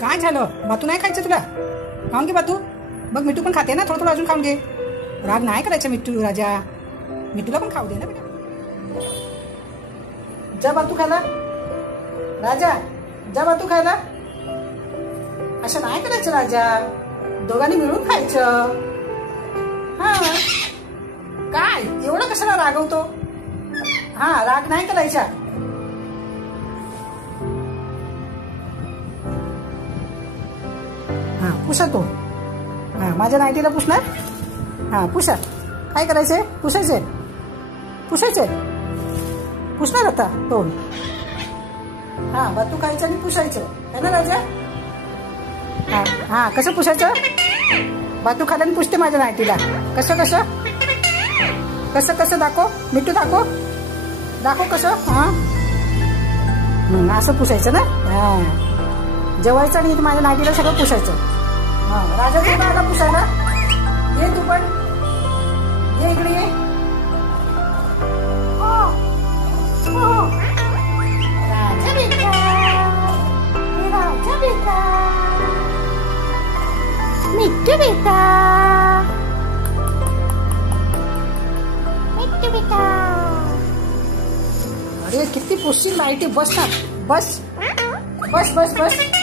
काय झालं? बातू नाही खायचं तुला? खाऊन घे बातू. बघ मिठू पण खाते ना, थोडं थोडं अजून खाऊन घे. राग नाही करायचा मिठू राजा. मिठूला पण खाऊ दे ना बेटा. जा बातू खायला. राजा जा बातू खायला. असं नाही करायचं राजा, दोघांनी मिळून खायचं. हा काय एवढं कशाला रागवतो? हा राग नाही करायचा. हा पुसा तो. हा माझ्या नाईटीला पुसणार. हा पुसा. काय करायचंय? पुसायचंय. पुसायचंय. पुसणार आता तोंड. हा बातू खायचं आणि पुसायचं है ना राजा? हा हा कसं पुसायचं? बातू खाल्याने पुसते माझ्या नाईटीला. कसं कसं कसं कसं दाखव मिठू, दाखव दाखव कसं. हा असं पुसायचं ना. हा जेवायचं आणि माझ्या नाईटीला सगळं पुसायचं. हा राजा तू आला पुसायला. ये तू पण ये इकडे ये. राजा बेटा, राजा बेटा, मिठू बेटा, मिठू बेटा. अरे किती पुसशील नाईटी. बस ना, बस बस बस बस.